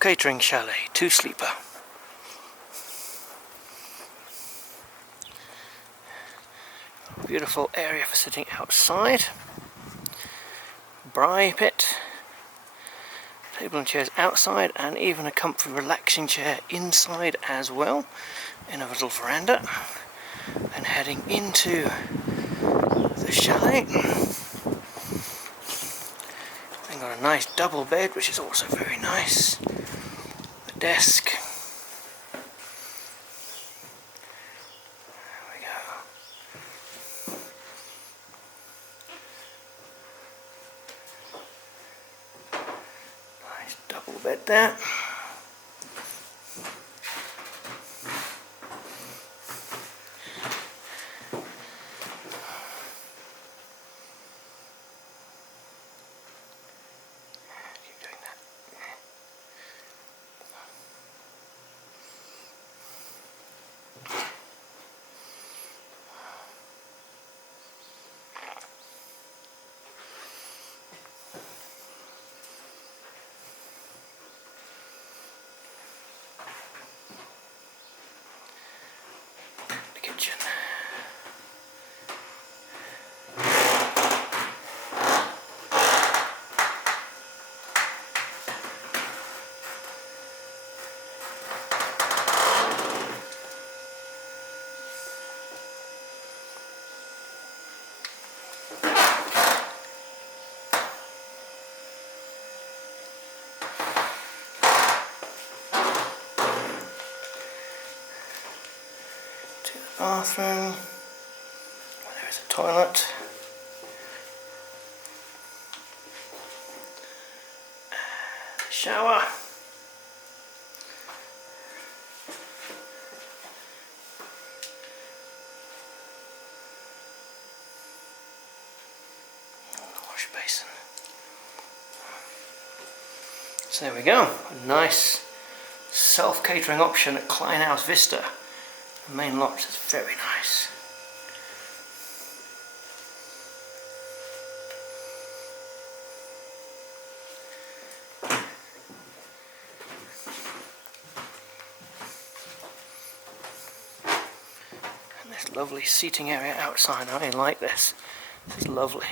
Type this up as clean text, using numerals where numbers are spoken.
Catering Chalet, 2-sleeper. Beautiful area for sitting outside. Braai pit. Table and chairs outside, and even a comfy relaxing chair inside as well, in a little veranda. And heading into the chalet. We've got a nice double bed, which is also very nice. The desk. There we go. Nice double bed there. Kitchen. Bathroom, there is a toilet, and a shower, and a wash basin. So there we go, a nice self-catering option at Kleinhaus Vista. The main lodge is very nice. And this lovely seating area outside, I like this. This is lovely.